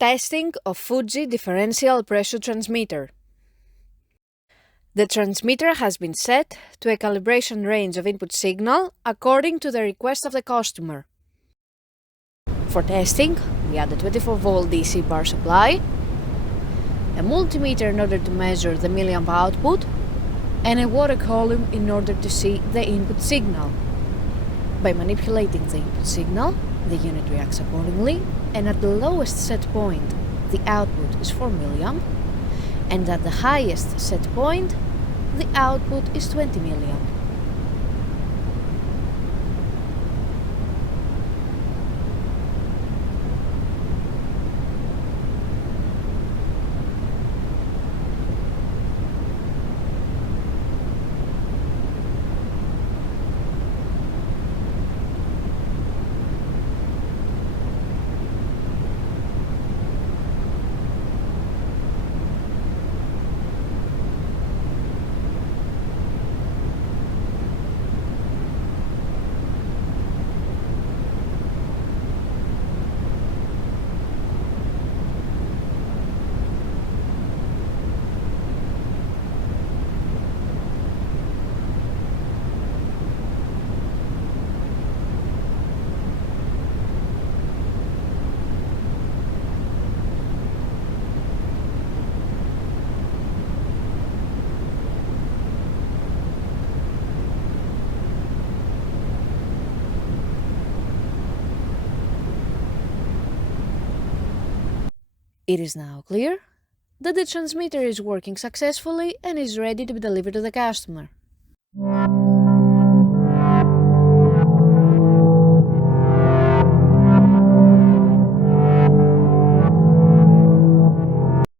Testing of Fuji Differential Pressure Transmitter. The transmitter has been set to a calibration range of input signal according to the request of the customer. For testing, we add a 24-volt DC power supply, a multimeter in order to measure the milliamp output, and a water column in order to see the input signal. By manipulating the input signal, the unit reacts accordingly, and at the lowest set point, the output is 4 milliamp, and at the highest set point, the output is 20 milliamp. It is now clear that the transmitter is working successfully and is ready to be delivered to the customer.